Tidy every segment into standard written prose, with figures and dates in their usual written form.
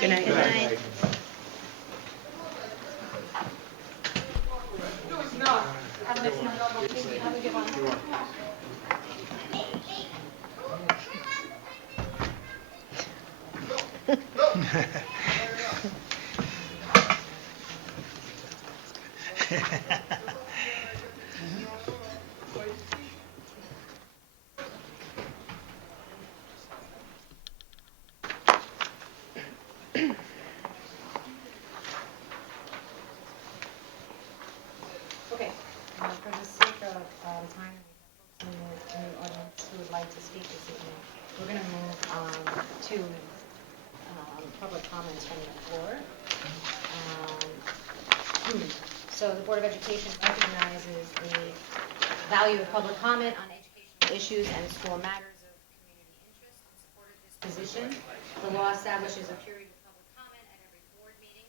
Good night. Good night. Okay, for the sake of time, and we have folks in the audience who would like to speak this evening, we're going to move to public comments from the floor. So the Board of Education recognizes the value of public comment on educational issues and school matters of community interest. In support of this position, the law establishes a period of public comment at every board meeting.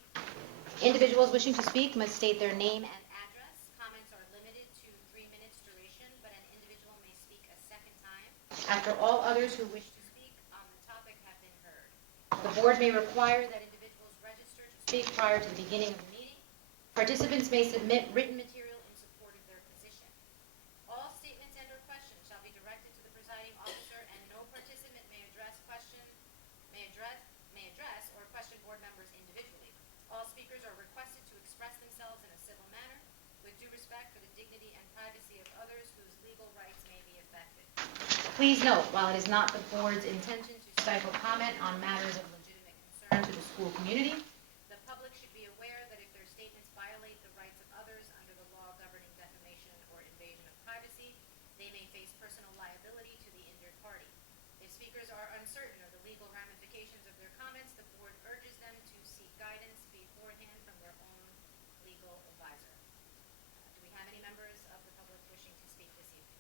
Individuals wishing to speak must state their name and address. Comments are limited to 3 minutes duration, but an individual may speak a second time after all others who wish to speak on the topic have been heard. The board may require that individuals register to speak prior to the beginning of the meeting. Participants may submit written material in support of their position. All statements and/or questions shall be directed to the presiding officer, and no participant may address or question board members individually. All speakers are requested to express themselves in a civil manner with due respect for the dignity and privacy of others whose legal rights may be affected. Please note, while it is not the board's intention to stifle comment on matters of legitimate concern to the school community, the public should be aware that if their statements violate the rights of others under the law governing defamation or invasion of privacy, they may face personal liability to the injured party. If speakers are uncertain of the legal ramifications of their comments, the board urges them to seek guidance beforehand from their own legal advisor. Do we have any members of the public wishing to speak this evening?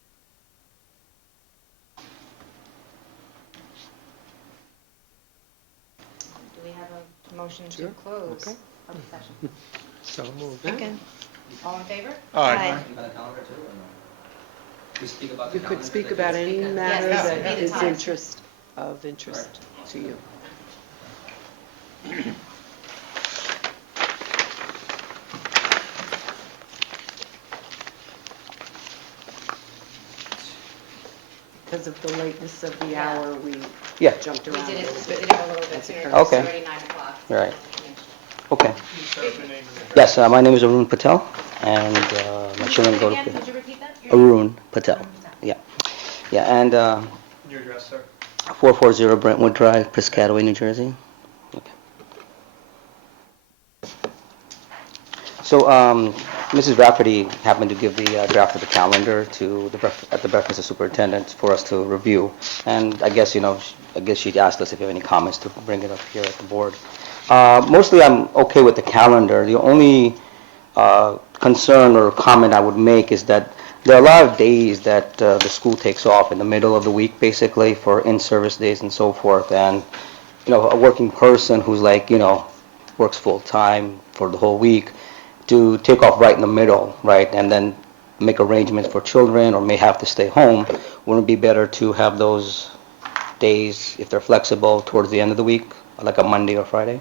Do we have a motion to close public session? So moved. Second. All in favor? Aye. On the calendar too, or no? We speak about the You calendar. could speak They about can any speak on- matter Yes, that yes, is yes. of interest to you. Because of the lateness of the hour, we Yeah. jumped We around. did a it little a bit. little bit That's sooner. occurred. Okay. It's already 9 o'clock. Right. Okay. Yes, my name is Arun Patel, and my children go Again, to would you repeat that? Arun Patel. Yeah, yeah, and Your address, sir? 440 Brentwood Drive, Piscataway, New Jersey. Okay. So, Mrs. Rafferty happened to give the draft of the calendar to at the breakfast of superintendents for us to review, and I guess she'd asked us if you have any comments to bring it up here at the board. Mostly, I'm okay with the calendar. The only concern or comment I would make is that there are a lot of days that the school takes off in the middle of the week, basically, for in-service days and so forth. And, a working person who's works full-time for the whole week, to take off right in the middle, right, and then make arrangements for children or may have to stay home, wouldn't it be better to have those days, if they're flexible, towards the end of the week, like a Monday or Friday?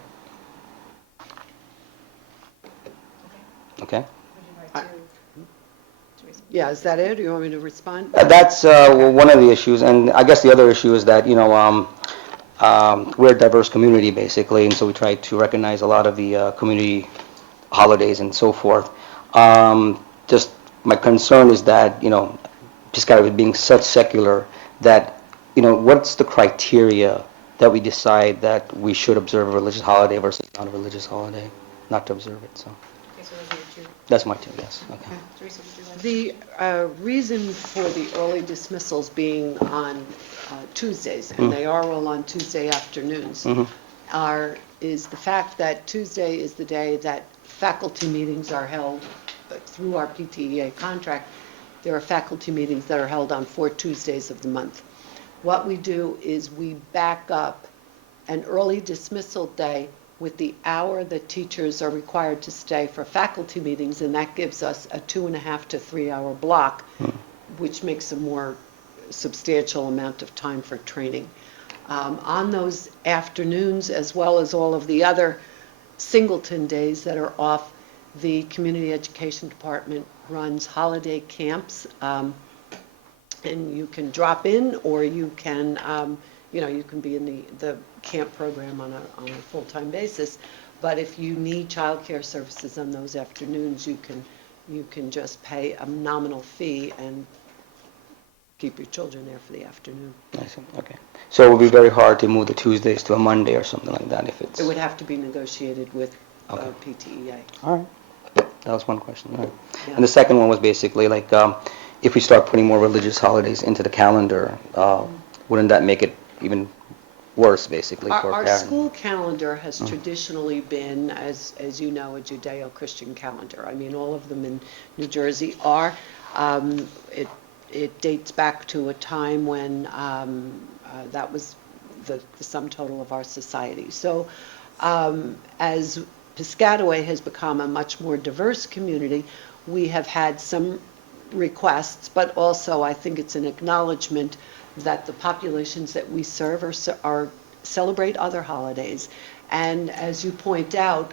Okay? Would you like to? Yeah, is that it? Do you want me to respond? That's one of the issues, and I guess the other issue is that, we're a diverse community, basically, and so we try to recognize a lot of the community holidays and so forth. Just my concern is that, Piscataway being such secular, that, what's the criteria that we decide that we should observe a religious holiday versus not a religious holiday, not to observe it, so. Okay, so those are your two. That's my two, yes, okay. Teresa, would you like to? The reason for the early dismissals being on Tuesdays, and they are all on Tuesday afternoons, is the fact that Tuesday is the day that faculty meetings are held through our PTEA contract. There are faculty meetings that are held on 4 Tuesdays of the month. What we do is we back up an early dismissal day with the hour that teachers are required to stay for faculty meetings, and that gives us a 2.5 to 3 hour block, which makes a more substantial amount of time for training. On those afternoons, as well as all of the other singleton days that are off, the Community Education Department runs holiday camps. And you can drop in, or you can, you can be in the camp program on a full-time basis. But if you need childcare services on those afternoons, you can just pay a nominal fee and keep your children there for the afternoon. I see, okay. So it would be very hard to move the Tuesdays to a Monday or something like that if it's... It would have to be negotiated with Okay. PTEA. All right. That was one question, all right. Yeah. And the second one was basically like, if we start putting more religious holidays into the calendar, wouldn't that make it even worse, basically, for Our parents? school calendar has traditionally been, as you know, a Judeo-Christian calendar. I mean, all of them in New Jersey are. It dates back to a time when that was the sum total of our society. So as Piscataway has become a much more diverse community, we have had some requests, but also I think it's an acknowledgement that the populations that we serve are celebrate other holidays. And as you point out,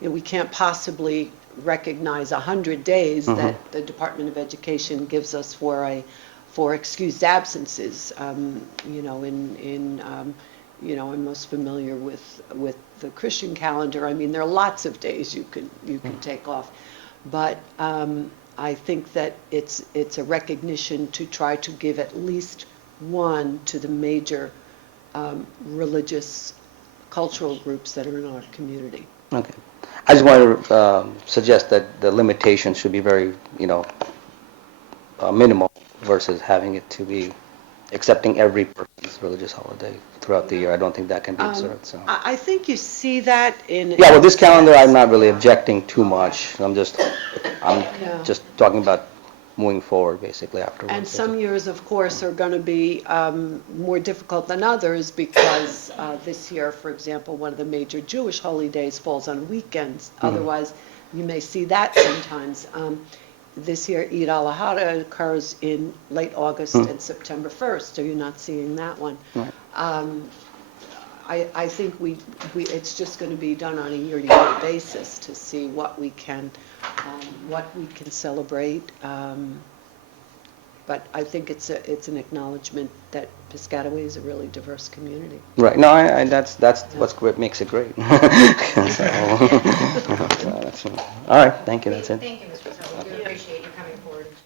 we can't possibly recognize 100 days that the Department of Education gives us for excused absences. I'm most familiar with the Christian calendar. I mean, there are lots of days you can take off, but I think that it's a recognition to try to give at least one to the major religious cultural groups that are in our community. Okay. I just want to suggest that the limitation should be very, minimal versus having it to be accepting every person's religious holiday throughout the year. I don't think that can be absurd, so. I think you see that in... Yeah, well, this calendar, I'm not really objecting too much. I'm just Yeah. talking about moving forward, basically, afterwards. And some years, of course, are going to be more difficult than others because this year, for example, one of the major Jewish holy days falls on weekends. Otherwise, you may see that sometimes. This year, Eid al-Adha occurs in late August and September 1st, so you're not seeing that one. Right. I think it's just going to be done on a year-to-year basis to see what we can celebrate. But I think it's an acknowledgement that Piscataway is a really diverse community. Right, no, that's what's great, makes it great. So, all right, thank you, that's it. Thank you, Mr. Sullivan. We do appreciate you coming forward and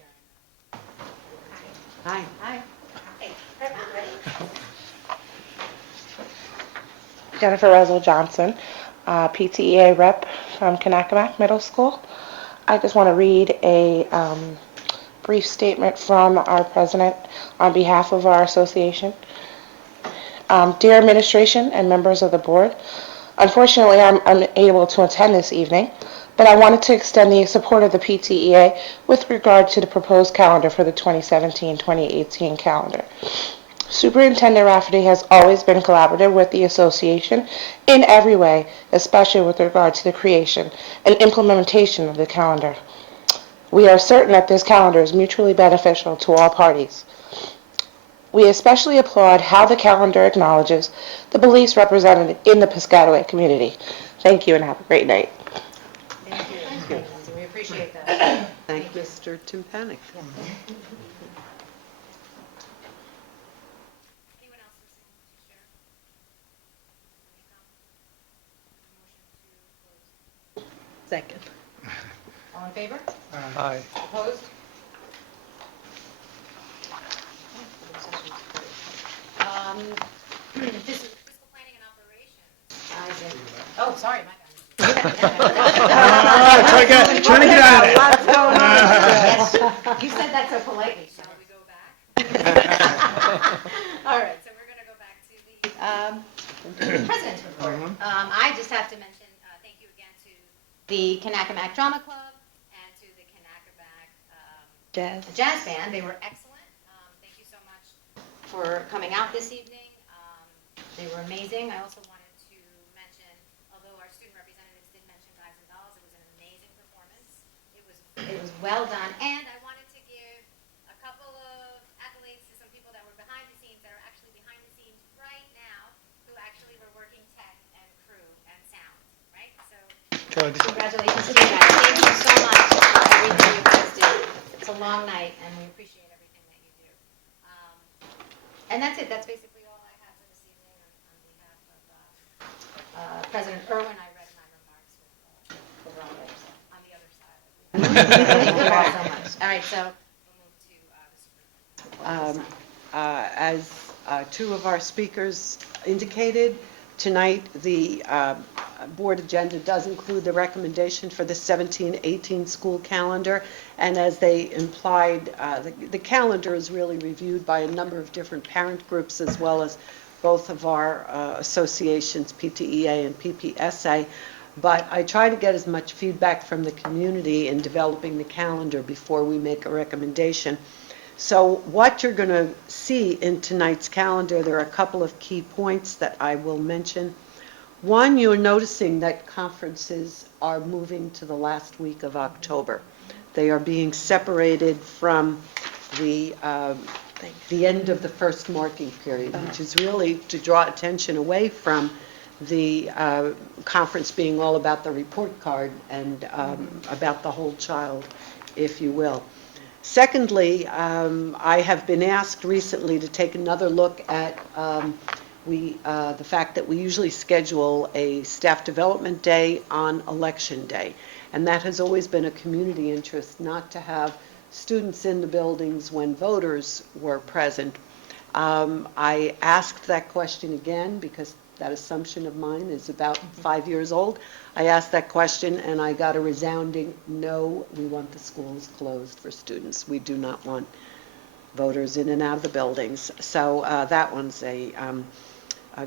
sharing. Hi. Hi. Hey, ready? Jennifer Resel Johnson, PTEA rep from Kanakamak Middle School. I just want to read a brief statement from our president on behalf of our association. Dear administration and members of the board, unfortunately I'm unable to attend this evening, but I wanted to extend the support of the PTEA with regard to the proposed calendar for the 2017-2018 calendar. Superintendent Rafferty has always been collaborative with the association in every way, especially with regard to the creation and implementation of the calendar. We are certain that this calendar is mutually beneficial to all parties. We especially applaud how the calendar acknowledges the beliefs represented in the Piscataway community. Thank you and have a great night. Thank you. Thank you. We appreciate that. Thank Mr. Timpanic. Anyone else wishing to share? Any comments? Motion to close. Second. All in favor? Aye. Opposed? Fiscal planning and operations. Oh, sorry, my bad. Trying to get out of it. Lots going on. Yes. You said that so politely. Shall we go back? All right, so we're going to go back to the President's report. I just have to mention, thank you again to the Kanakamak Drama Club and to the Kanakamak Jazz Band. They were excellent. Thank you so much for coming out this evening. They were amazing. I also wanted to mention, although our student representatives did mention Guys and Dolls, it was an amazing performance. It was well done, and I wanted to give a couple of accolades to some people that were behind the scenes, that are actually behind the scenes right Good. Congratulations to you guys. Thank you so much for everything you guys do. It's a long night, and we appreciate everything that you do. And that's it. That's basically all I have for this evening. On behalf of President Irwin, I read my remarks with over on the other side. Thank you all so much. All right, so we'll move to the superintendent. As two of our speakers indicated, tonight the board agenda does include the recommendation for the 17-18 school calendar, and as they implied, the calendar is really reviewed by a number of different parent groups as well as both of our associations, PTEA and PPSA. But I try to get as much feedback from the community in developing the calendar before we make a recommendation. So what you're going to see in tonight's calendar, there are a couple of key points that I will mention. One, you're noticing that conferences are moving to the last week of October. They are being separated from the end of the first marking period, which is really to draw attention away from the conference being all about the report card and about the whole child, if you will. Secondly, I have been asked recently to take another look at the fact that we usually schedule a staff development day on election day. And that has always been a community interest, not to have students in the buildings when voters were present. I asked that question again because that assumption of mine is about 5 years old. I asked that question and I got a resounding no, we want the schools closed for students. We do not want voters in and out of the buildings. So that one's a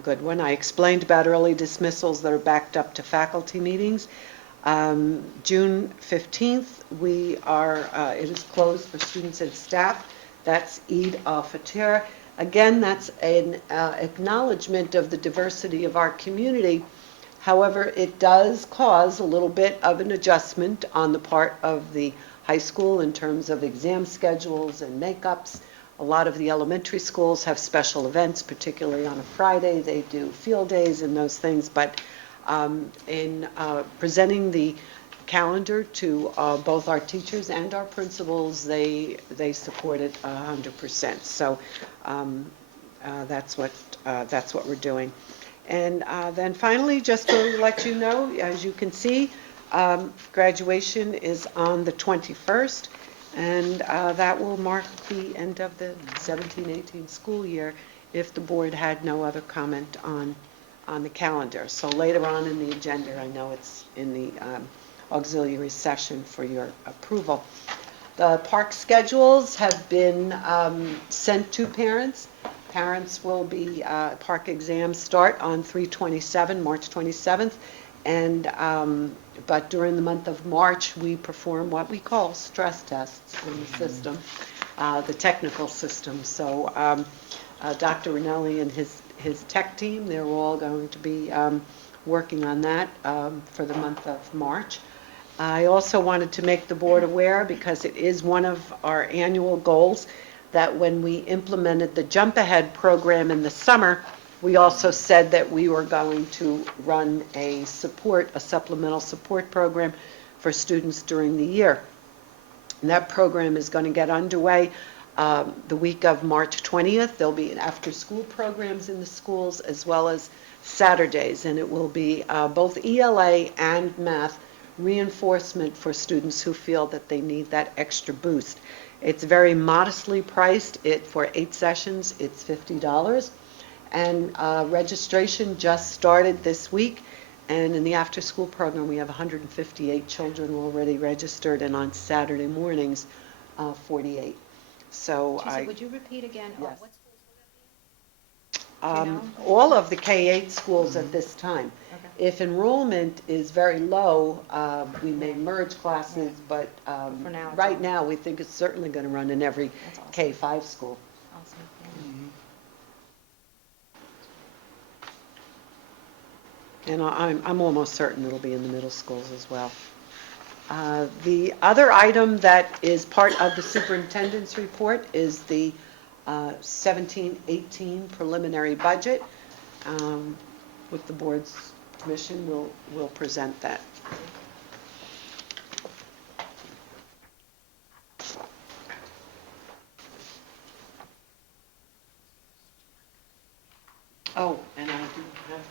good one. I explained about early dismissals that are backed up to faculty meetings. June 15th, it is closed for students and staff. That's Eid al-Fitr. Again, that's an acknowledgement of the diversity of our community. However, it does cause a little bit of an adjustment on the part of the high school in terms of exam schedules and makeups. A lot of the elementary schools have special events, particularly on a Friday. They do field days and those things. But in presenting the calendar to both our teachers and our principals, they support it 100%. So that's what we're doing. And then finally, just to let you know, as you can see, graduation is on the 21st, and that will mark the end of the 17-18 school year if the board had no other comment on the calendar. So later on in the agenda, I know it's in the auxiliary session for your approval. The park schedules have been sent to parents. Parents will be, park exams start on March 27th, and but during the month of March, we perform what we call stress tests in the system, the technical system. So Dr. Rinelli and his tech team, they're all going to be working on that for the month of March. I also wanted to make the board aware, because it is one of our annual goals, that when we implemented the Jump Ahead program in the summer, we also said that we were going to run a supplemental support program for students during the year. And that program is going to get underway the week of March 20th. There'll be after-school programs in the schools as well as Saturdays, and it will be both ELA and math reinforcement for students who feel that they need that extra boost. It's very modestly priced. For 8 sessions, it's $50. And registration just started this week. And in the after-school program, we have 158 children already registered, and on Saturday mornings, 48. So Teresa, would you repeat again? Yes. What schools will that be? Do you know? all of the K-8 schools at this time. Okay. If enrollment is very low, we may merge classes, but For now, it's right all- now, we think it's certainly going to run in every That's awesome. K-5 school. Awesome. Yeah. And I'm almost certain it'll be in the middle schools as well. The other item that is part of the superintendent's report is the 17-18 preliminary budget. With the board's Commission will present that. Oh, and I do have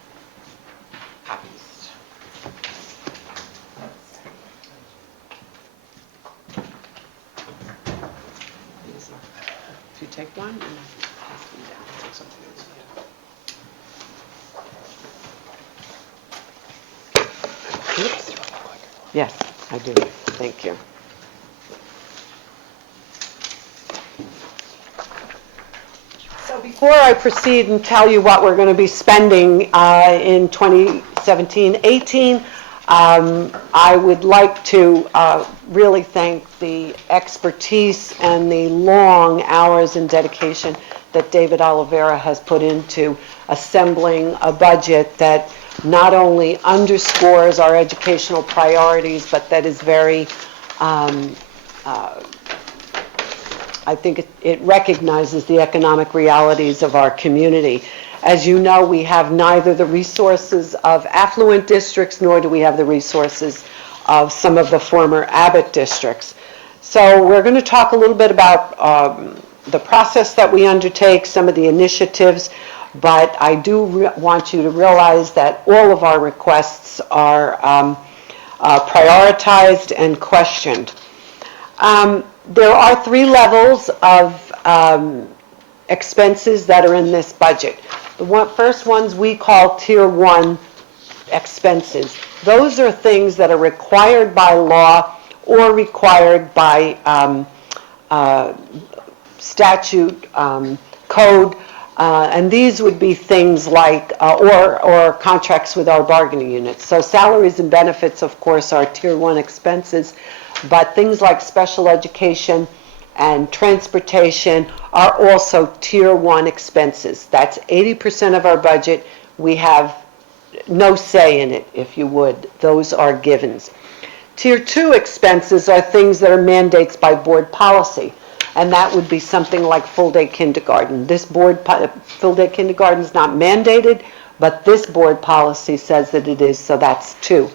Copies. these. If you take one and pass them down. Oops. Yes, I do. Thank you. So before I proceed and tell you what we're going to be spending in 2017-18, I would like to really thank the expertise and the long hours and dedication that David Oliveira has put into assembling a budget that not only underscores our educational priorities, but that is very I think it recognizes the economic realities of our community. As you know, we have neither the resources of affluent districts, nor do we have the resources of some of the former Abbott districts. So we're going to talk a little bit about the process that we undertake, some of the initiatives, but I do want you to realize that all of our requests are prioritized and questioned. There are 3 levels of expenses that are in this budget. The first ones we call Tier 1 expenses. Those are things that are required by law or required by statute, code, and these would be things like, or contracts with our bargaining units. So salaries and benefits, of course, are Tier 1 expenses, but things like special education and transportation are also Tier 1 expenses. That's 80% of our budget. We have no say in it, if you would. Those are givens. Tier 2 expenses are things that are mandates by board policy, and that would be something like full-day kindergarten. This full-day kindergarten is not mandated, but this board policy says that it is, so that's 2.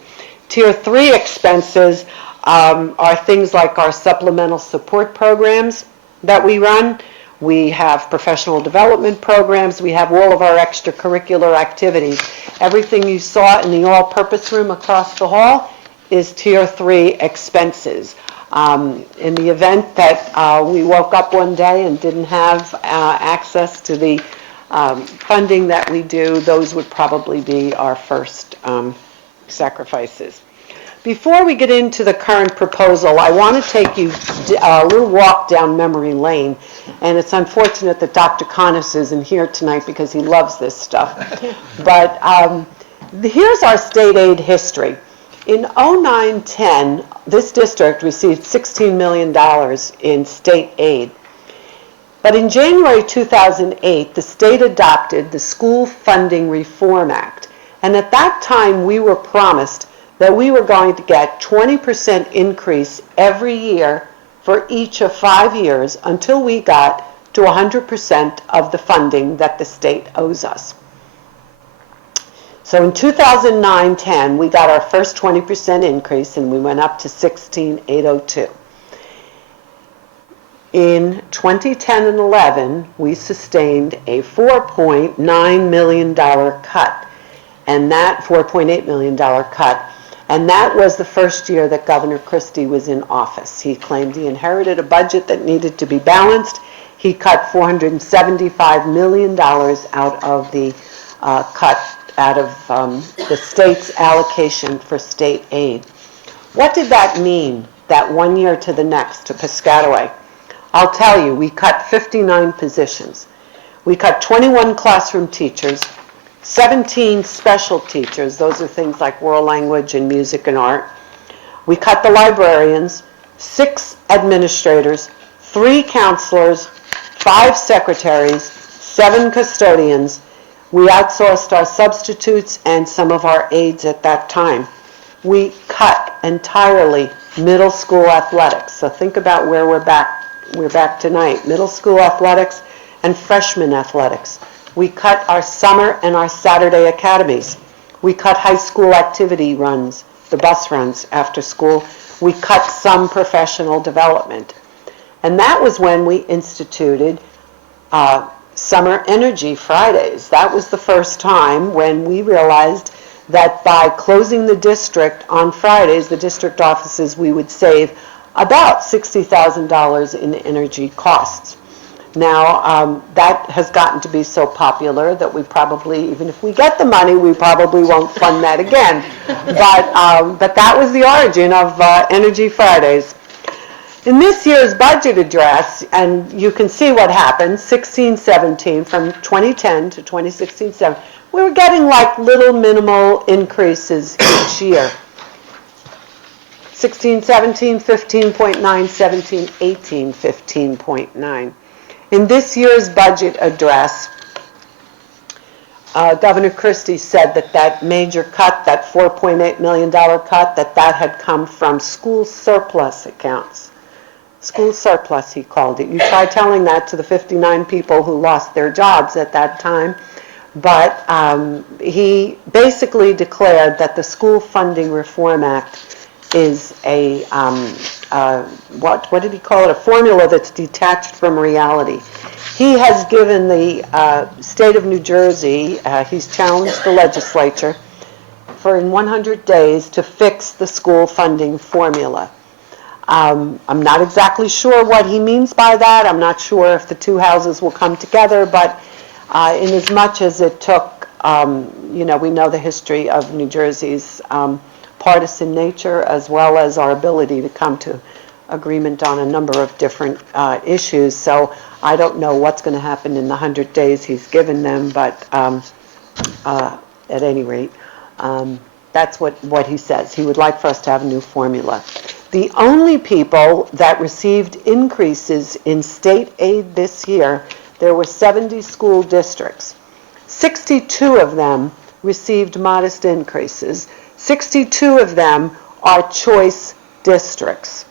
Tier 3 expenses are things like our supplemental support programs that we run. We have professional development programs. We have all of our extracurricular activities. Everything you saw in the all-purpose room across the hall is Tier 3 expenses. In the event that we woke up one day and didn't have access to the funding that we do, those would probably be our first sacrifices. Before we get into the current proposal, I want to take you a little walk down memory lane, and it's unfortunate that Dr. Connors isn't here tonight because he loves this stuff. But here's our state aid history. In 09-10, this district received $16 million in state aid. But in January 2008, the state adopted the School Funding Reform Act. And at that time, we were promised that we were going to get 20% increase every year for each of 5 years until we got to 100% of the funding that the state owes us. So in 2009-10, we got our first 20% increase, and we went up to $16,802. In 2010 and 11, we sustained a $4.9 million cut, and that $4.8 million cut. And that was the first year that Governor Christie was in office. He claimed he inherited a budget that needed to be balanced. He cut $475 million out of the the state's allocation for state aid. What did that mean, that one year to the next, to Piscataway? I'll tell you, we cut 59 positions. We cut 21 classroom teachers, 17 special teachers, those are things like world language and music and art. We cut the librarians, 6 administrators, 3 counselors, 5 secretaries, 7 custodians. We outsourced our substitutes and some of our aides at that time. We cut entirely middle school athletics. So think about where we're back. We're back tonight. Middle school athletics and freshman athletics. We cut our summer and our Saturday academies. We cut high school activity runs, the bus runs after school. We cut some professional development. And that was when we instituted Summer Energy Fridays. That was the first time when we realized that by closing the district on Fridays, the district offices, we would save about $60,000 in energy costs. Now, that has gotten to be so popular that we probably, even if we get the money, we probably won't fund that again. But that was the origin of Energy Fridays. In this year's budget address, and you can see what happened, 16-17, from 2010 to 2016-17, we were getting like little minimal increases each year. 16-17, 15.9, 17-18, 15.9. In this year's budget address, Governor Christie said that major cut, that $4.8 million cut, that had come from school surplus accounts. School surplus, he called it. You try telling that to the 59 people who lost their jobs at that time. But he basically declared that the School Funding Reform Act is a, what did he call it? A formula that's detached from reality. He has given the state of New Jersey, he's challenged the legislature for in 100 days to fix the school funding formula. I'm not exactly sure what he means by that. I'm not sure if the two houses will come together, but in as much as it took, we know the history of New Jersey's partisan nature, as well as our ability to come to agreement on a number of different issues. So I don't know what's going to happen in the 100 days he's given them, but at any rate, that's what he says. He would like for us to have a new formula. The only people that received increases in state aid this year, there were 70 school districts. 62 of them received modest increases. 62 of them are choice districts.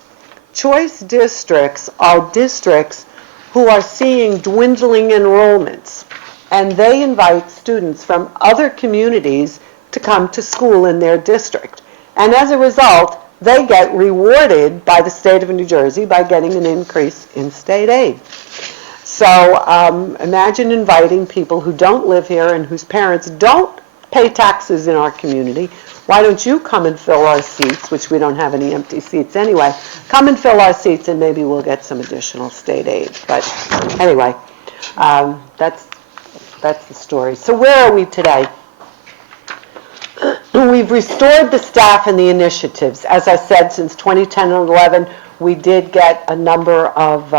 Choice districts are districts who are seeing dwindling enrollments, and they invite students from other communities to come to school in their district. And as a result, they get rewarded by the state of New Jersey by getting an increase in state aid. So imagine inviting people who don't live here and whose parents don't pay taxes in our community. Why don't you come and fill our seats, which we don't have any empty seats anyway. Come and fill our seats and maybe we'll get some additional state aid. But anyway, that's the story. So where are we today? We've restored the staff and the initiatives. As I said, since 2010 and 11, we did get a number of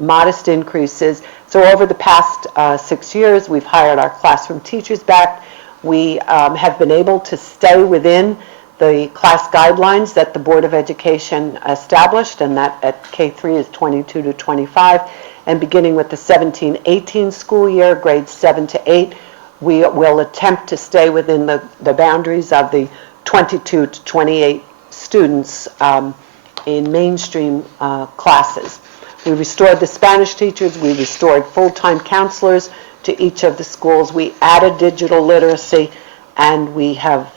modest increases. So over the past 6 years, we've hired our classroom teachers back. We have been able to stay within the class guidelines that the Board of Education established, and that at K3 is 22 to 25. And beginning with the 17-18 school year, grades 7 to 8, we will attempt to stay within the boundaries of the 22 to 28 students in mainstream classes. We restored the Spanish teachers. We restored full-time counselors to each of the schools. We added digital literacy, and we have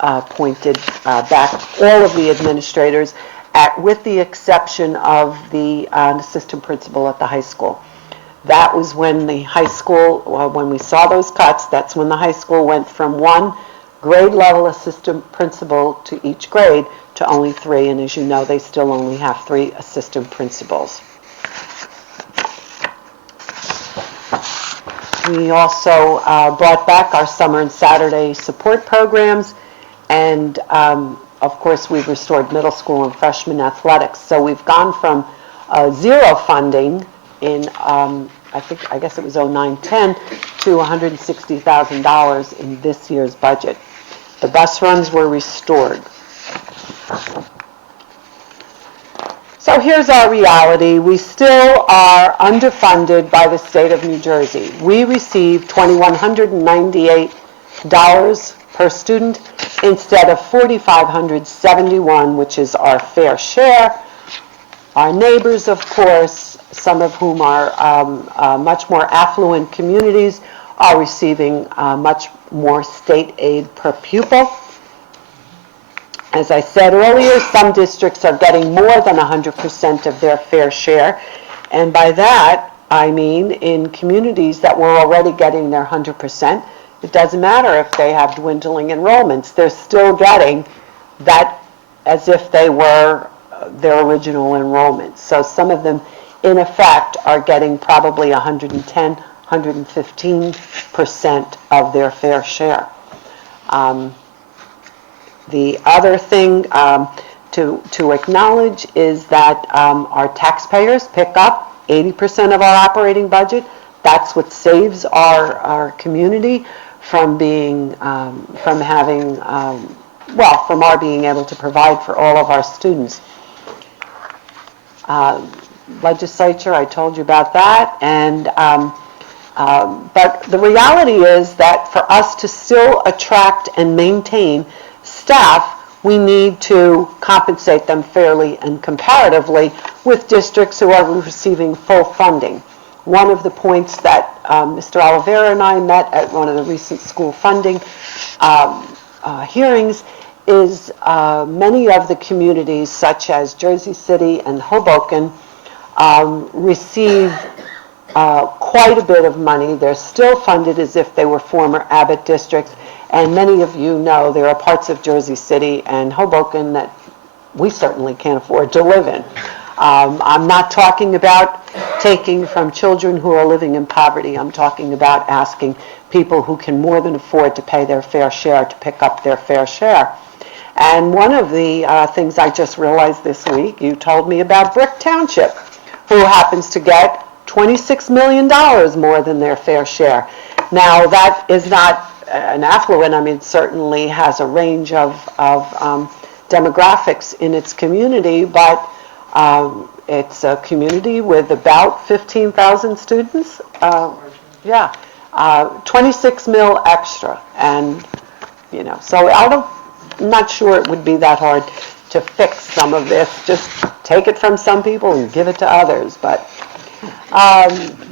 appointed back all of the administrators, with the exception of the assistant principal at the high school. That was when the high school, when we saw those cuts, that's when the high school went from one grade level assistant principal to each grade to only 3, and as you know, they still only have 3 assistant principals. We also brought back our summer and Saturday support programs, and of course we've restored middle school and freshman athletics. So we've gone from zero funding in I guess it was 09-10 to $160,000 in this year's budget. The bus runs were restored. So here's our reality. We still are underfunded by the state of New Jersey. We receive $2,198 per student instead of $4,571, which is our fair share. Our neighbors, of course, some of whom are much more affluent communities, are receiving much more state aid per pupil. As I said earlier, some districts are getting more than 100% of their fair share. And by that, I mean in communities that were already getting their 100%, it doesn't matter if they have dwindling enrollments. They're still getting that as if they were their original enrollments. So some of them, in effect, are getting probably 110, 115% of their fair share. The other thing to acknowledge is that our taxpayers pick up 80% of our operating budget. That's what saves our community from being, from having, from our being able to provide for all of our students. Legislature, I told you about that, and but the reality is that for us to still attract and maintain staff, we need to compensate them fairly and comparatively with districts who are receiving full funding. One of the points that Mr. Oliveira and I met at one of the recent school funding hearings is many of the communities, such as Jersey City and Hoboken, receive quite a bit of money. They're still funded as if they were former Abbott districts, and many of you know there are parts of Jersey City and Hoboken that we certainly can't afford to live in. I'm not talking about taking from children who are living in poverty. I'm talking about asking people who can more than afford to pay their fair share to pick up their fair share. And one of the things I just realized this week, you told me about Brick Township, who happens to get $26 million more than their fair share. Now, that is not an affluent, I mean, it certainly has a range of demographics in its community, but it's a community with about 15,000 students. 26 mil extra, and so I'm not sure it would be that hard to fix some of this. Just take it from some people and give it to others. But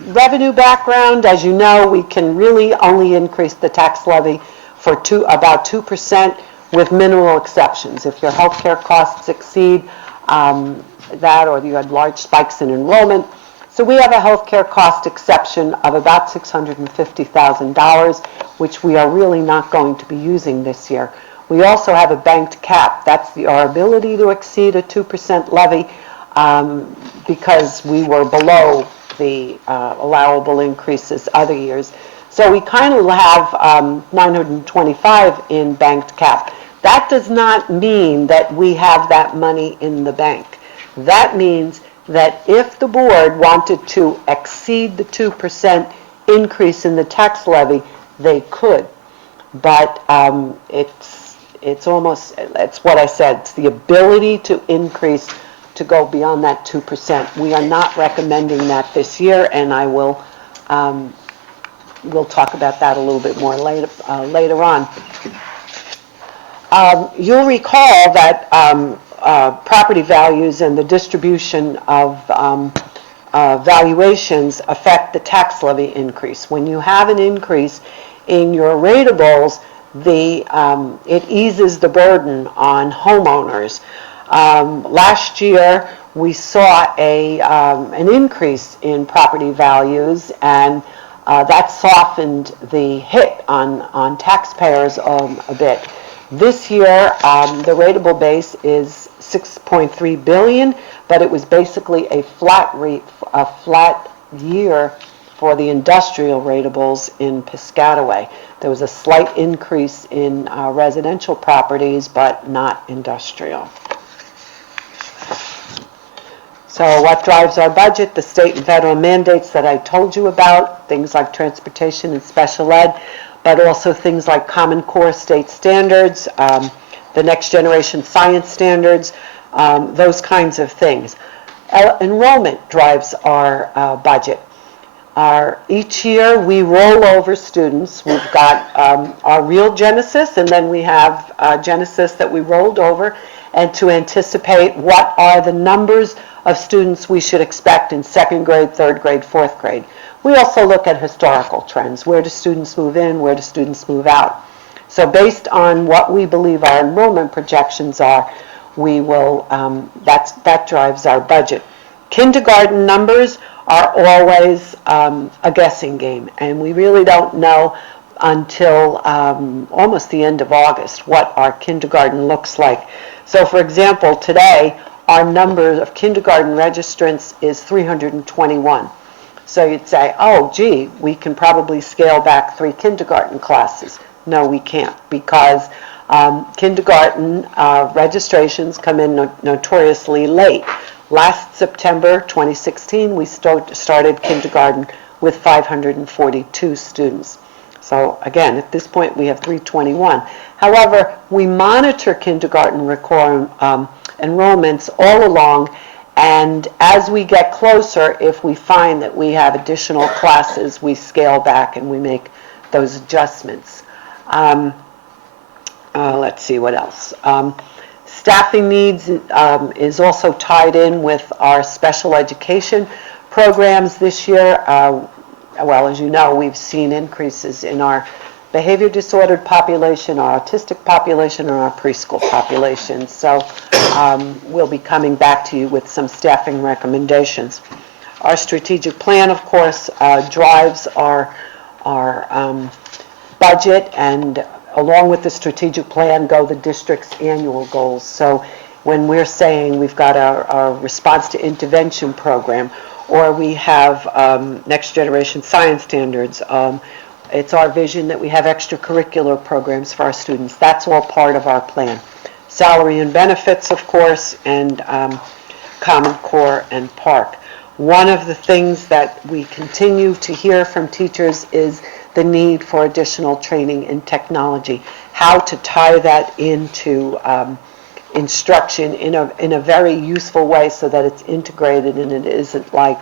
revenue background, as you know, we can really only increase the tax levy for about 2% with minimal exceptions. If your healthcare costs exceed that, or you had large spikes in enrollment. So we have a healthcare cost exception of about $650,000, which we are really not going to be using this year. We also have a banked cap. That's our ability to exceed a 2% levy because we were below the allowable increases other years. So we kind of have 925 in banked cap. That does not mean that we have that money in the bank. That means that if the board wanted to exceed the 2% increase in the tax levy, they could. But it's what I said, it's the ability to increase, to go beyond that 2%. We are not recommending that this year, and I will we'll talk about that a little bit more later on. You'll recall that property values and the distribution of valuations affect the tax levy increase. When you have an increase in your ratables, it eases the burden on homeowners. Last year, we saw an increase in property values, and that softened the hit on taxpayers a bit. This year, the rateable base is $6.3 billion, but it was basically a flat year for the industrial ratables in Piscataway. There was a slight increase in residential properties, but not industrial. So what drives our budget? The state and federal mandates that I told you about, things like transportation and special ed, but also things like Common Core state standards, the next generation science standards, those kinds of things. Enrollment drives our budget. Each year, we roll over students. We've got our real Genesis, and then we have Genesis that we rolled over, and to anticipate what are the numbers of students we should expect in second grade, third grade, fourth grade. We also look at historical trends. Where do students move in? Where do students move out? So based on what we believe our enrollment projections are, we will, that drives our budget. Kindergarten numbers are always a guessing game, and we really don't know until almost the end of August what our kindergarten looks like. So for example, today, our number of kindergarten registrants is 321. So you'd say, oh, gee, we can probably scale back 3 kindergarten classes. No, we can't, because kindergarten registrations come in notoriously late. Last September 2016, we started kindergarten with 542 students. So again, at this point, we have 321. However, we monitor kindergarten enrollments all along, and as we get closer, if we find that we have additional classes, we scale back and we make those adjustments. Let's see what else. Staffing needs is also tied in with our special education programs this year. Well, as you know, we've seen increases in our behavior disordered population, our autistic population, and our preschool population. So we'll be coming back to you with some staffing recommendations. Our strategic plan, of course, drives our budget, and along with the strategic plan go the district's annual goals. So when we're saying we've got our response to intervention program, or we have next generation science standards, it's our vision that we have extracurricular programs for our students. That's all part of our plan. Salary and benefits, of course, and Common Core and Park. One of the things that we continue to hear from teachers is the need for additional training in technology, how to tie that into instruction in a very useful way so that it's integrated and it isn't like,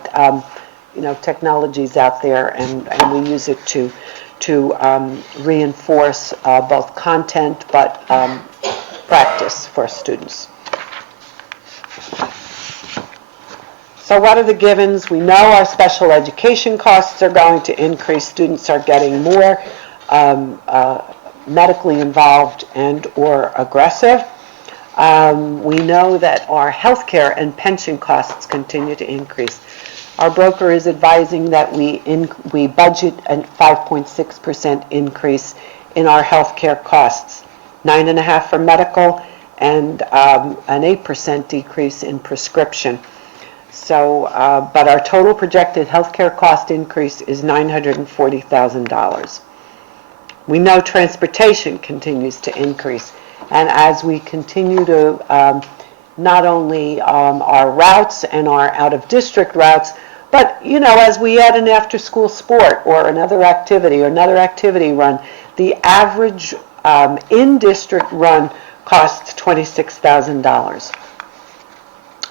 technology's out there and we use it to reinforce both content but practice for students. So what are the givens? We know our special education costs are going to increase. Students are getting more medically involved and or aggressive. We know that our health care and pension costs continue to increase. Our broker is advising that we budget a 5.6% increase in our health care costs, 9.5% for medical, and an 8% decrease in prescription. So, but our total projected healthcare cost increase is $940,000. We know transportation continues to increase, and as we continue to not only our routes and our out-of-district routes, but as we add an after-school sport or another activity run, the average in-district run costs $26,000.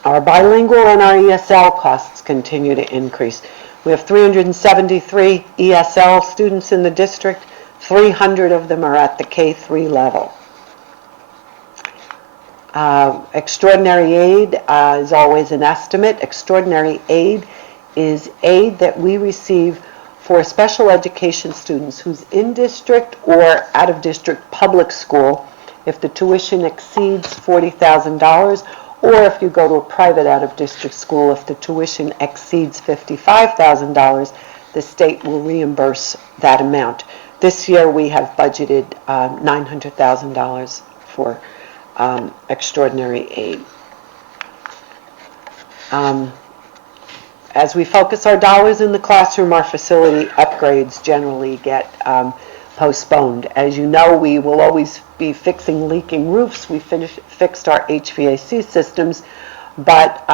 Our bilingual and our ESL costs continue to increase. We have 373 ESL students in the district. 300 of them are at the K-3 level. Extraordinary aid is always an estimate. Extraordinary aid is aid that we receive for special education students who's in district or out of district public school if the tuition exceeds $40,000, or if you go to a private out-of-district school, if the tuition exceeds $55,000, the state will reimburse that amount. This year we have budgeted $900,000 for extraordinary aid. As we focus our dollars in the classroom, our facility upgrades generally get postponed. As you know, we will always be fixing leaking roofs. We fixed our HVAC systems, but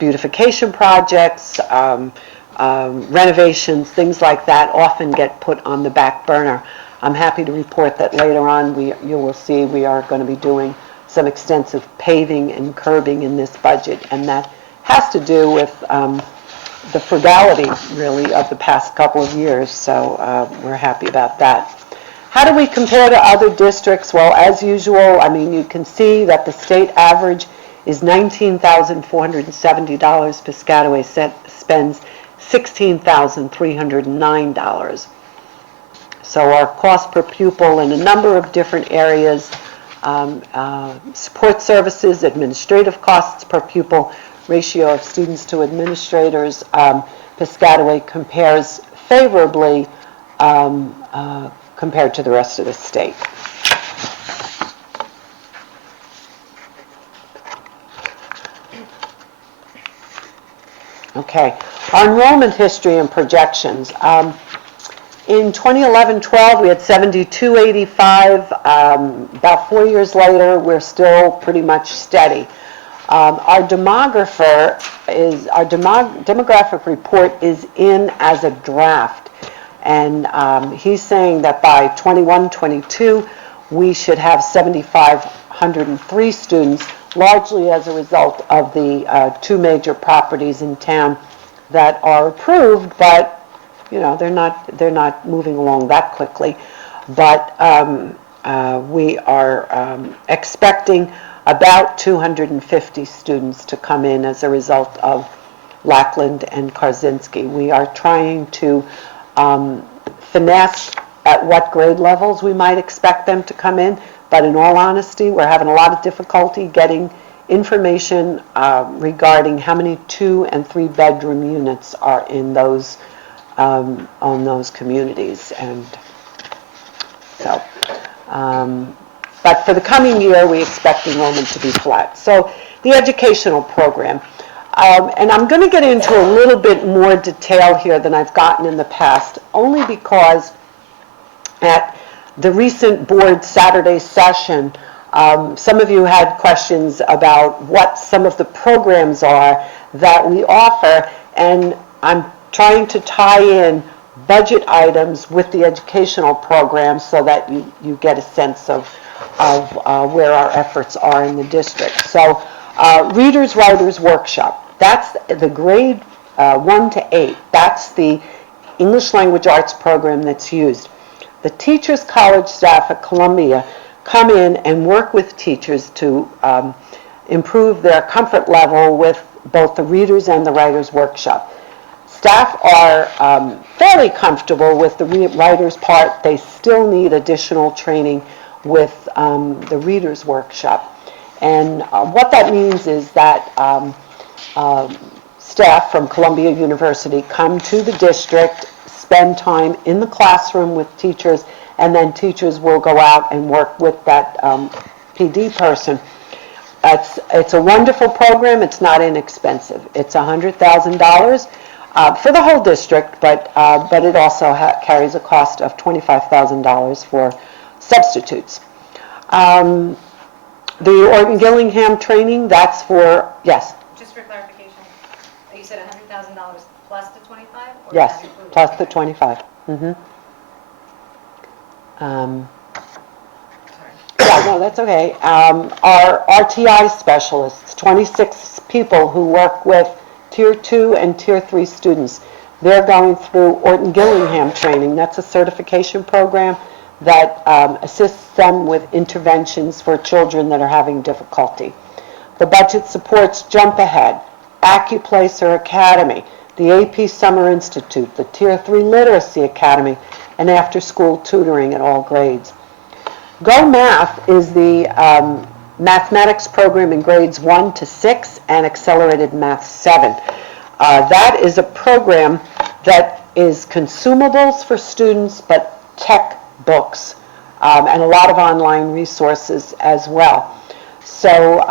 beautification projects, renovations, things like that often get put on the back burner. I'm happy to report that later on you will see we are going to be doing some extensive paving and curbing in this budget, and that has to do with the frugality, really, of the past couple of years, so we're happy about that. How do we compare to other districts? Well, as usual, I mean, you can see that the state average is $19,470. Piscataway spends $16,309. So our cost per pupil in a number of different areas, support services, administrative costs per pupil, ratio of students to administrators, Piscataway compares favorably compared to the rest of the state. Okay, our enrollment history and projections. In 2011-12, we had 7285. About 4 years later, we're still pretty much steady. Our demographic report is in as a draft, and he's saying that by 21-22, we should have 7,503 students, largely as a result of the two major properties in town that are approved, but you know, they're not moving along that quickly. But we are expecting about 250 students to come in as a result of Lackland and Karzinski. We are trying to finesse at what grade levels we might expect them to come in, but in all honesty, we're having a lot of difficulty getting information regarding how many 2- and 3-bedroom units are in those on those communities. And so, but for the coming year, we expect enrollment to be flat. So the educational program, and I'm going to get into a little bit more detail here than I've gotten in the past, only because at the recent board Saturday session, some of you had questions about what some of the programs are that we offer, and I'm trying to tie in budget items with the educational program so that you get a sense of where our efforts are in the district. So Readers Writers Workshop, that's the grade 1 to 8. That's the English Language Arts program that's used. The Teachers College staff at Columbia come in and work with teachers to improve their comfort level with both the Readers and the Writers Workshop. Staff are fairly comfortable with the writer's part. They still need additional training with the reader's workshop. And what that means is that staff from Columbia University come to the district, spend time in the classroom with teachers, and then teachers will go out and work with that PD person. It's a wonderful program. It's not inexpensive. It's $100,000. For the whole district, but it also carries a cost of $25,000 for substitutes. The Orton Gillingham training, that's for, yes? Just for clarification, you said $100,000 plus the 25? Or Yes, that includes? plus the 25. Yeah, no, that's okay. Our RTI specialists, 26 people who work with Tier 2 and Tier 3 students. They're going through Orton Gillingham training. That's a certification program that assists them with interventions for children that are having difficulty. The budget supports Jump Ahead, AccuPlacer Academy, the AP Summer Institute, the Tier 3 Literacy Academy, and after-school tutoring at all grades. Go Math is the mathematics program in grades 1 to 6 and accelerated math 7. That is a program that is consumables for students, but textbooks, and a lot of online resources as well. So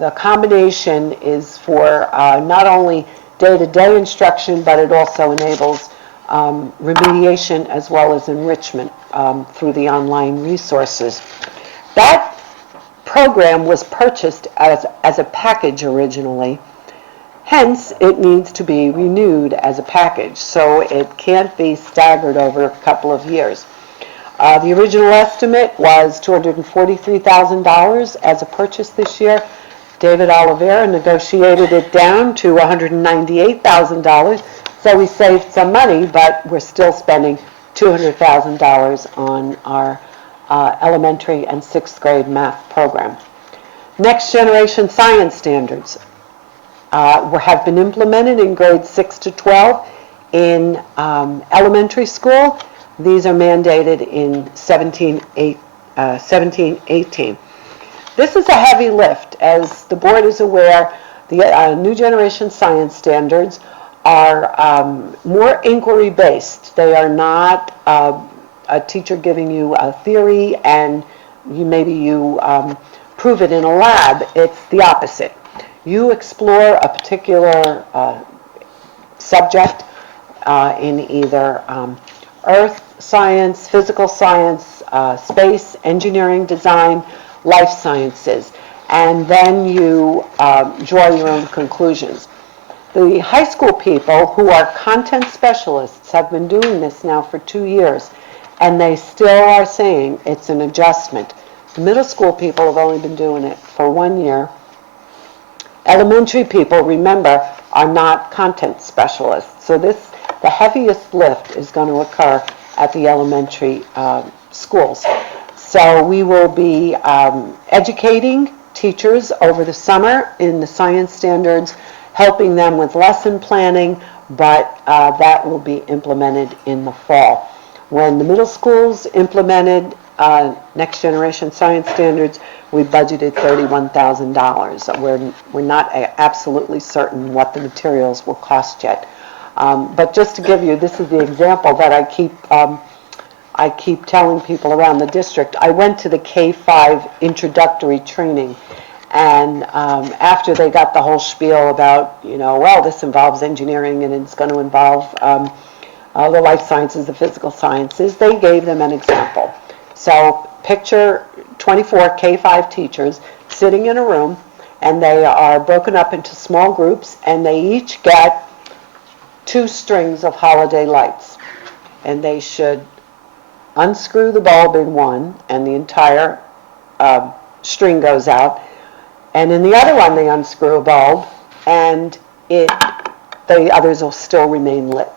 the combination is for not only day-to-day instruction, but it also enables remediation as well as enrichment through the online resources. That program was purchased as a package originally. Hence, it needs to be renewed as a package, so it can't be staggered over a couple of years. The original estimate was $243,000 as a purchase this year. David Oliveira negotiated it down to $198,000, so we saved some money, but we're still spending $200,000 on our elementary and sixth grade math program. Next generation science standards have been implemented in grades 6 to 12 in elementary school. These are mandated in 17-18. This is a heavy lift. As the board is aware, the new generation science standards are more inquiry-based. They are not a teacher giving you a theory and maybe you prove it in a lab. It's the opposite. You explore a particular subject in either earth science, physical science, space, engineering, design, life sciences, and then you draw your own conclusions. The high school people who are content specialists have been doing this now for 2 years, and they still are saying it's an adjustment. The middle school people have only been doing it for 1 year. Elementary people, remember, are not content specialists. So the heaviest lift is going to occur at the elementary schools. So we will be educating teachers over the summer in the science standards, helping them with lesson planning, but that will be implemented in the fall. When the middle schools implemented next generation science standards, we budgeted $31,000. We're not absolutely certain what the materials will cost yet. But just to give you, this is the example that I keep telling people around the district. I went to the K-5 introductory training, and after they got the whole spiel about, well, this involves engineering and it's going to involve the life sciences, the physical sciences, they gave them an example. So picture 24 K-5 teachers sitting in a room, and they are broken up into small groups, and they each get 2 strings of holiday lights, and they should unscrew the bulb in one, and the entire string goes out, and in the other one they unscrew a bulb, and the others will still remain lit.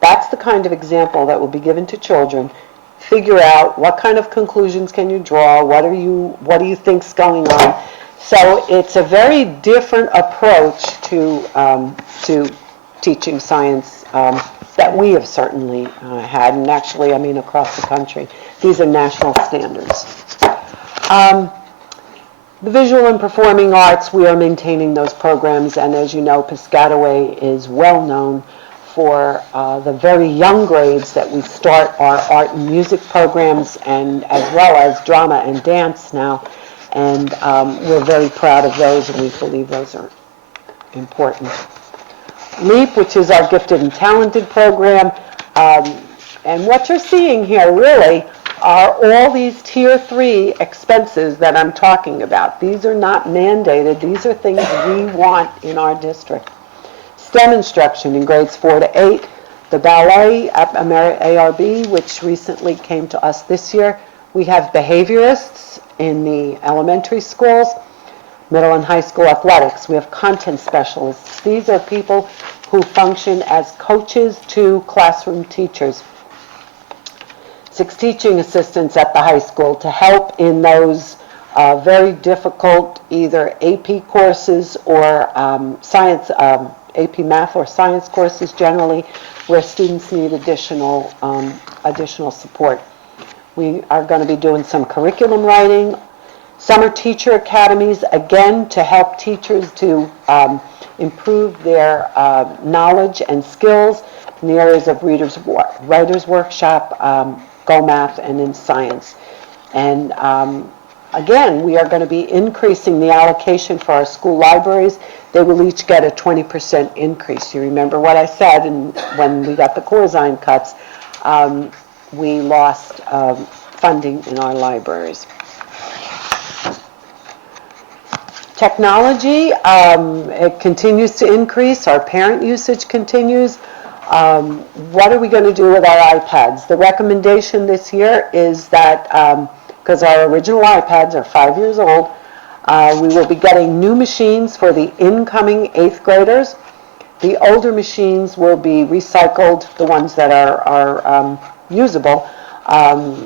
That's the kind of example that will be given to children. Figure out what kind of conclusions can you draw, what do you think's going on. So it's a very different approach to teaching science that we have certainly had, and actually, across the country. These are national standards. The visual and performing arts, we are maintaining those programs, and as you know, Piscataway is well known for the very young grades that we start our art and music programs, and as well as drama and dance now, and we're very proud of those, and we believe those are important. LEAP, which is our gifted and talented program, and what you're seeing here really are all these tier 3 expenses that I'm talking about. These are not mandated, these are things we want in our district. STEM instruction in grades 4 to 8, the ballet at ARB, which recently came to us this year. We have behaviorists in the elementary schools, middle and high school athletics. We have content specialists. These are people who function as coaches to classroom teachers. 6 teaching assistants at the high school to help in those very difficult either AP courses or science, AP math or science courses generally, where students need additional support. We are going to be doing some curriculum writing, summer teacher academies, again, to help teachers to improve their knowledge and skills in the areas of writer's workshop, Go Math, and in science. And again, we are going to be increasing the allocation for our school libraries. They will each get a 20% increase. You remember what I said, and when we got the Corzine cuts, we lost funding in our libraries. Technology, it continues to increase. Our parent usage continues. What are we going to do with our iPads? The recommendation this year is that, because our original iPads are 5 years old, We will be getting new machines for the incoming 8th graders. The older machines will be recycled, the ones that are usable,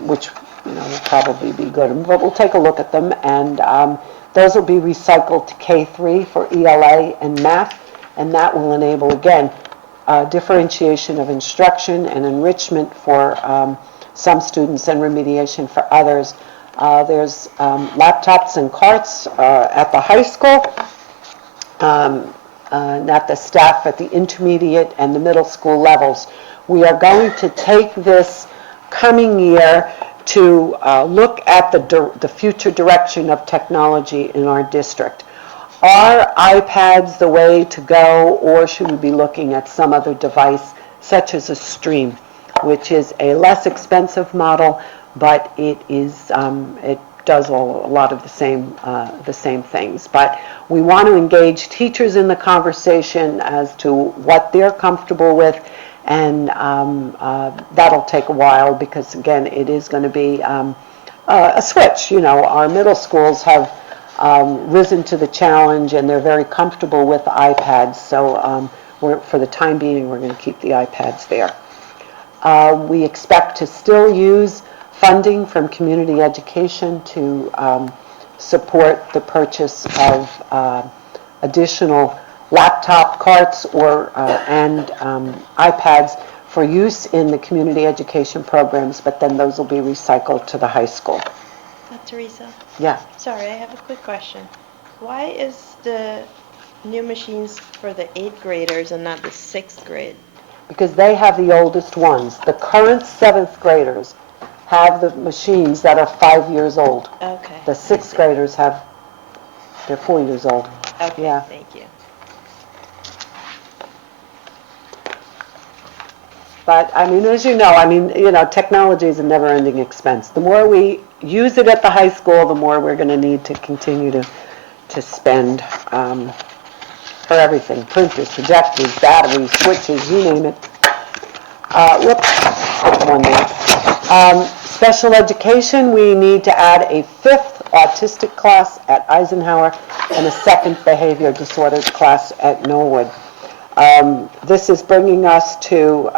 which will probably be good. But we'll take a look at them, and those will be recycled to K3 for ELA and math, and that will enable, again, differentiation of instruction and enrichment for some students and remediation for others. There's laptops and carts at the high school, at the staff at the intermediate and the middle school levels. We are going to take this coming year to look at the future direction of technology in our district. Are iPads the way to go, or should we be looking at some other device, such as a Stream, which is a less expensive model, but it does a lot of the same things. But we want to engage teachers in the conversation as to what they're comfortable with, and that'll take a while because, again, it is going to be a switch. Our middle schools have risen to the challenge, and they're very comfortable with iPads, so for the time being, we're going to keep the iPads there. We expect to still use funding from community education to support the purchase of additional laptop carts and iPads for use in the community education programs, but then those will be recycled to the high school. Teresa, Yeah. sorry, I have a quick question. Why is the new machines for the 8th graders and not the 6th grade? Because they have the oldest ones. The current 7th graders have the machines that are 5 years old. Okay. The 6th graders they're 4 years old. Okay, Yeah. thank you. But, as you know, technology is a never-ending expense. The more we use it at the high school, the more we're going to need to continue to spend for everything. Printers, projectors, batteries, switches, you name it. One minute. Special education, we need to add a 5th autistic class at Eisenhower and a 2nd behavior disorders class at Norwood. This is bringing us to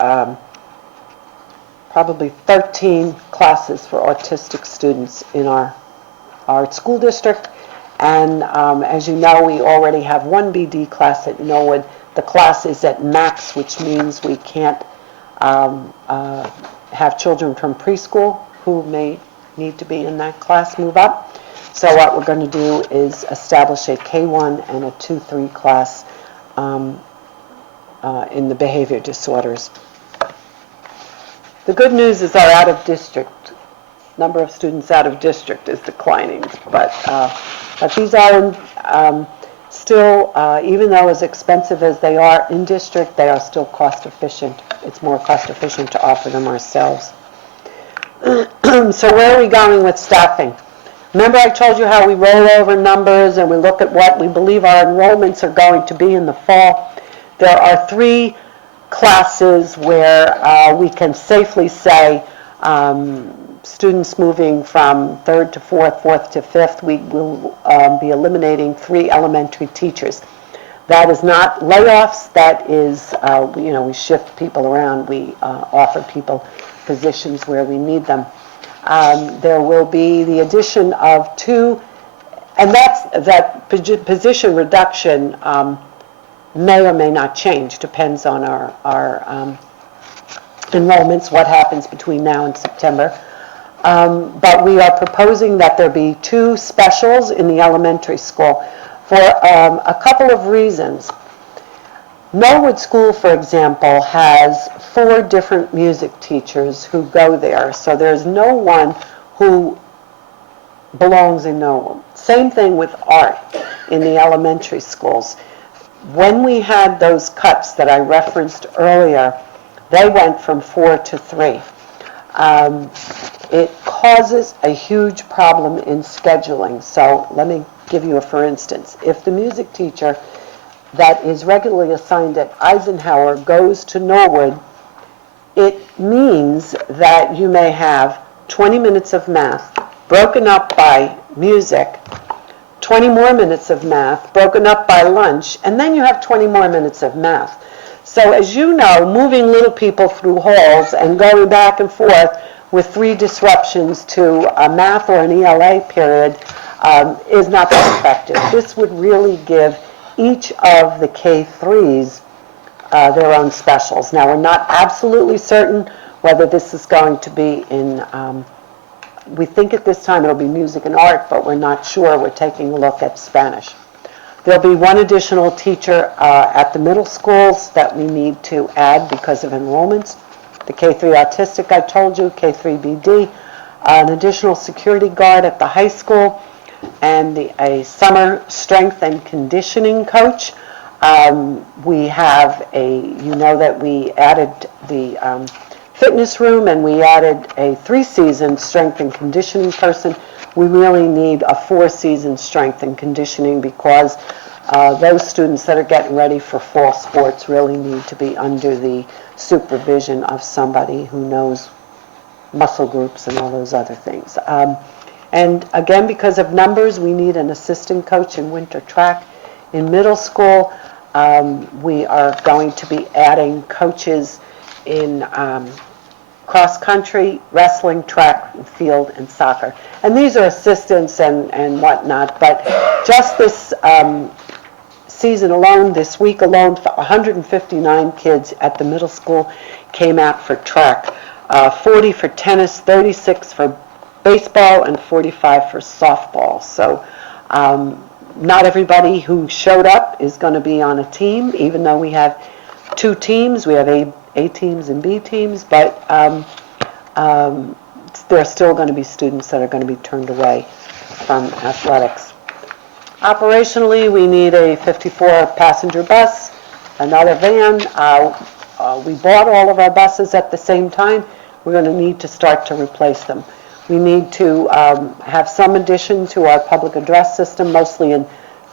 probably 13 classes for autistic students in our school district. And as you know, we already have one BD class at Norwood. The class is at max, which means we can't have children from preschool who may need to be in that class move up. So what we're going to do is establish a K1 and a 2-3 class in the behavior disorders. The good news is our out-of-district, number of students out of district is declining, but these are still, even though as expensive as they are in district, they are still cost efficient. It's more cost efficient to offer them ourselves. So where are we going with staffing? Remember I told you how we roll over numbers and we look at what we believe our enrollments are going to be in the fall? There are 3 classes where we can safely say students moving from 3rd to 4th, 4th to 5th, we will be eliminating 3 elementary teachers. That is not layoffs, that is, we shift people around, we offer people positions where we need them. There will be the addition of 2, and that position reduction may or may not change, depends on our enrollments, what happens between now and September. But we are proposing that there be 2 specials in the elementary school for a couple of reasons. Norwood School, for example, has 4 different music teachers who go there, so there's no one who belongs in Norwood. Same thing with art in the elementary schools. When we had those cuts that I referenced earlier, they went from 4 to 3. It causes a huge problem in scheduling. So let me give you a for instance. If the music teacher that is regularly assigned at Eisenhower goes to Norwood, it means that you may have 20 minutes of math broken up by music, 20 more minutes of math, broken up by lunch, and then you have 20 more minutes of math. So as you know, moving little people through halls and going back and forth with 3 disruptions to a math or an ELA period is not that effective. This would really give each of the K-3s their own specials. Now, we're not absolutely certain whether this is going to be in, we think at this time it'll be music and art, but we're not sure. We're taking a look at Spanish. There'll be one additional teacher at the middle schools that we need to add because of enrollments. The K-3 autistic, I told you, K-3 BD, an additional security guard at the high school, and a summer strength and conditioning coach. We have you know that we added the fitness room and we added a 3-season strength and conditioning person. We really need a 4-season strength and conditioning because those students that are getting ready for fall sports really need to be under the supervision of somebody who knows muscle groups and all those other things. And again, because of numbers, we need an assistant coach in winter track. In middle school, we are going to be adding coaches in cross-country, wrestling, track, field, and soccer. And these are assistants and whatnot, but just this season alone, this week alone, 159 kids at the middle school came out for track, 40 for tennis, 36 for baseball, and 45 for softball. So not everybody who showed up is going to be on a team, even though we have 2 teams. We have A teams and B teams, but there are still going to be students that are going to be turned away from athletics. Operationally, we need a 54-passenger bus, another van. We bought all of our buses at the same time. We're going to need to start to replace them. We need to have some addition to our public address system, mostly in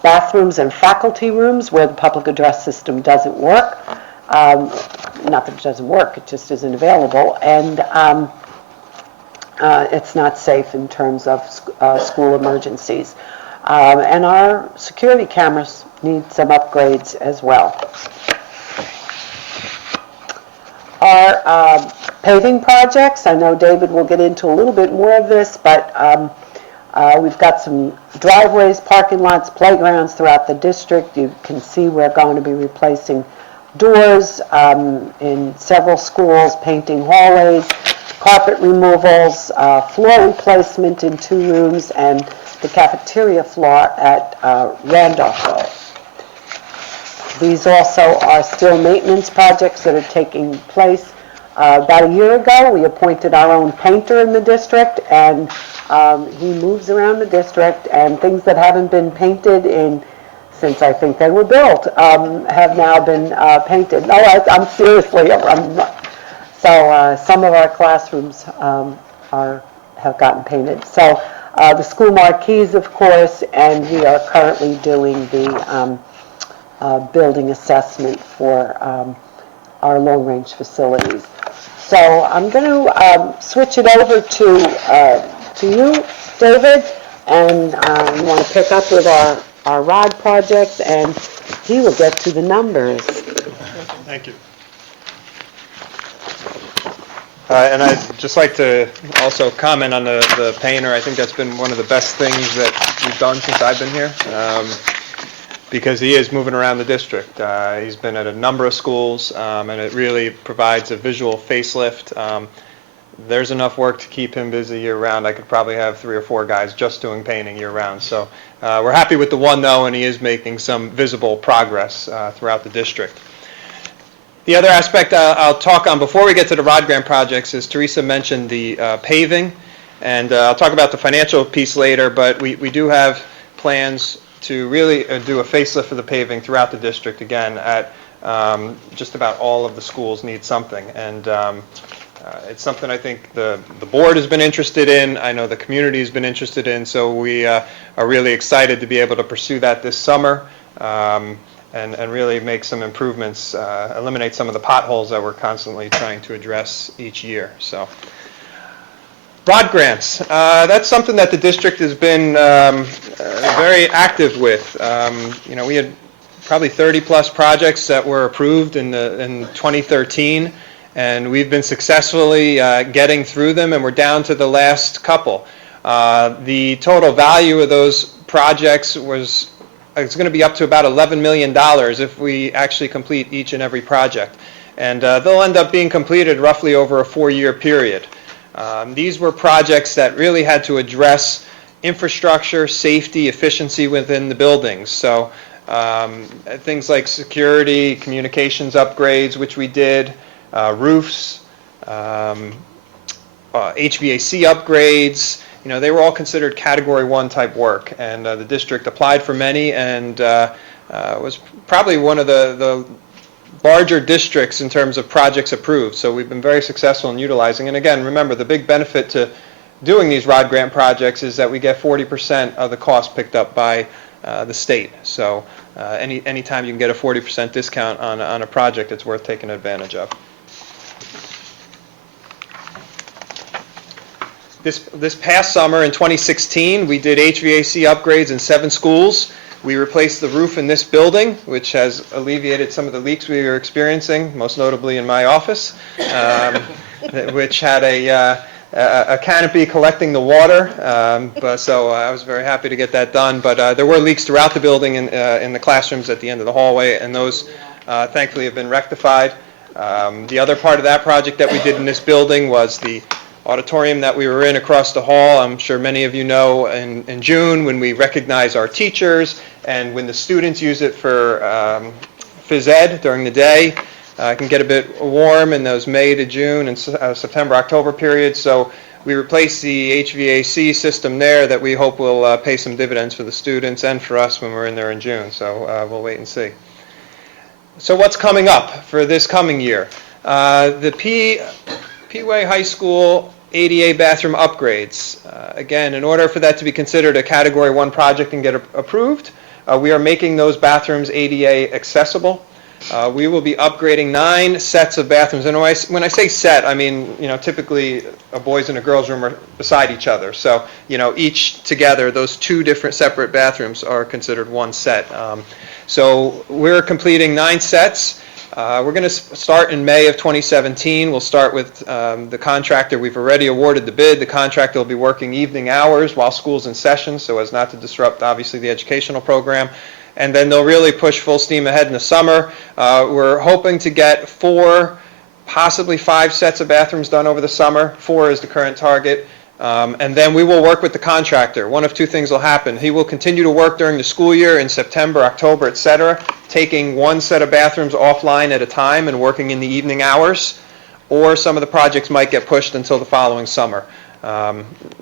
bathrooms and faculty rooms where the public address system doesn't work. Not that it doesn't work, it just isn't available. And it's not safe in terms of school emergencies. And our security cameras need some upgrades as well. Our paving projects, I know David will get into a little bit more of this, but we've got some driveways, parking lots, playgrounds throughout the district. You can see we're going to be replacing doors in several schools, painting hallways, carpet removals, floor replacement in 2 rooms, and the cafeteria floor at Randolphville. These also are still maintenance projects that are taking place. About a year ago, we appointed our own painter in the district, and he moves around the district, and things that haven't been painted since I think they were built have now been painted. No, I'm seriously, so some of our classrooms have gotten painted. So the school marquees, of course, and we are currently doing the building assessment for our long-range facilities. So I'm going to switch it over to you, David, and you want to pick up with our ROD project, and he will get to the numbers. Thank you. And I'd just like to also comment on the painter. I think that's been one of the best things that we've done since I've been here, because he is moving around the district. He's been at a number of schools, and it really provides a visual facelift. There's enough work to keep him busy year-round. I could probably have 3 or 4 guys just doing painting year-round. So we're happy with the one, though, and he is making some visible progress throughout the district. The other aspect I'll talk on before we get to the ROD grant projects is Teresa mentioned the paving, and I'll talk about the financial piece later, but we do have plans to really do a facelift for the paving throughout the district. Again, at just about all of the schools need something, and it's something I think the board has been interested in. I know the community has been interested in, so we are really excited to be able to pursue that this summer. And really make some improvements, eliminate some of the potholes that we're constantly trying to address each year. So, ROD grants. That's something that the district has been very active with. We had probably 30-plus projects that were approved in 2013, and we've been successfully getting through them, and we're down to the last couple. The total value of those projects it's going to be up to about $11 million if we actually complete each and every project. And they'll end up being completed roughly over a 4-year period. These were projects that really had to address infrastructure, safety, efficiency within the buildings. So things like security, communications upgrades, which we did, roofs, HVAC upgrades. They were all considered Category 1 type work, and the district applied for many, and was probably one of the larger districts in terms of projects approved. So we've been very successful in utilizing. And again, remember, the big benefit to doing these ROD grant projects is that we get 40% of the cost picked up by the state. So anytime you can get a 40% discount on a project, it's worth taking advantage of. This past summer in 2016, we did HVAC upgrades in 7 schools. We replaced the roof in this building, which has alleviated some of the leaks we were experiencing, most notably in my office, which had a canopy collecting the water. So I was very happy to get that done. But there were leaks throughout the building in the classrooms at the end of the hallway, and those thankfully have been rectified. The other part of that project that we did in this building was the auditorium that we were in across the hall. I'm sure many of you know in June when we recognize our teachers and when the students use it for phys ed during the day. It can get a bit warm in those May to June and September, October periods. So we replaced the HVAC system there that we hope will pay some dividends for the students and for us when we're in there in June. So we'll wait and see. So what's coming up for this coming year? The Peeway High School ADA bathroom upgrades. Again, in order for that to be considered a Category 1 project and get approved, we are making those bathrooms ADA accessible. We will be upgrading 9 sets of bathrooms. And when I say set, I mean, typically a boys' and a girls' room are beside each other. So, each together, those 2 different separate bathrooms are considered one set. So we're completing 9 sets. We're going to start in May of 2017. We'll start with the contractor. We've already awarded the bid. The contractor will be working evening hours while school's in session so as not to disrupt, obviously, the educational program. And then they'll really push full steam ahead in the summer. We're hoping to get 4, possibly 5 sets of bathrooms done over the summer. 4 is the current target. And then we will work with the contractor. One of 2 things will happen. He will continue to work during the school year in September, October, etc., taking 1 set of bathrooms offline at a time and working in the evening hours, or some of the projects might get pushed until the following summer.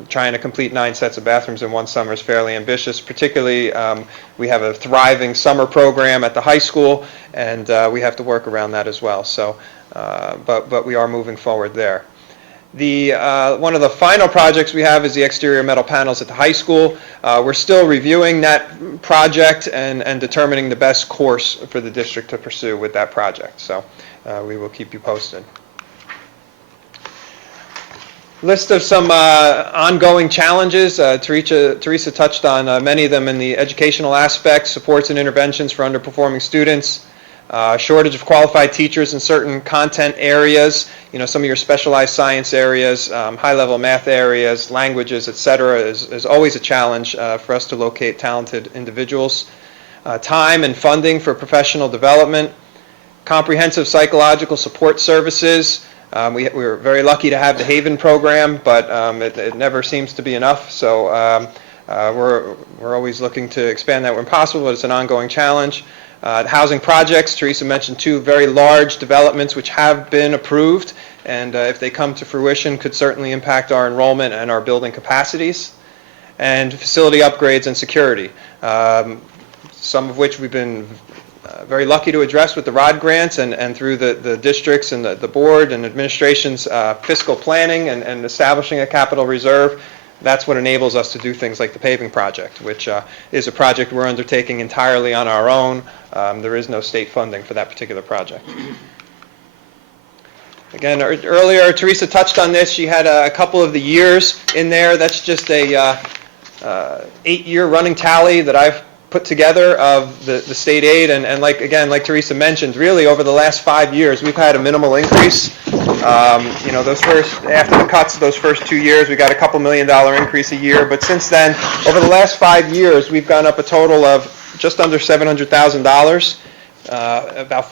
Trying to complete 9 sets of bathrooms in one summer is fairly ambitious. Particularly, we have a thriving summer program at the high school, and we have to work around that as well. So, but we are moving forward there. One of the final projects we have is the exterior metal panels at the high school. We're still reviewing that project and determining the best course for the district to pursue with that project. So we will keep you posted. List of some ongoing challenges. Teresa touched on many of them in the educational aspects, supports and interventions for underperforming students. Shortage of qualified teachers in certain content areas, some of your specialized science areas, high-level math areas, languages, etc., is always a challenge for us to locate talented individuals. Time and funding for professional development, comprehensive psychological support services. We were very lucky to have the Haven program, but it never seems to be enough. So we're always looking to expand that when possible, but it's an ongoing challenge. Housing projects, Teresa mentioned 2 very large developments which have been approved, and if they come to fruition could certainly impact our enrollment and our building capacities. And facility upgrades and security, some of which we've been very lucky to address with the ROD grants and through the districts and the board and administration's fiscal planning and establishing a capital reserve. That's what enables us to do things like the paving project, which is a project we're undertaking entirely on our own. There is no state funding for that particular project. Again, earlier Teresa touched on this. She had a couple of the years in there. That's just a 8-year running tally that I've put together of the state aid, and like, again, like Teresa mentioned, really over the last 5 years, we've had a minimal increase. After the cuts, those first 2 years, we got a couple $1 million increase a year, but since then, over the last 5 years, we've gone up a total of just under $700,000, about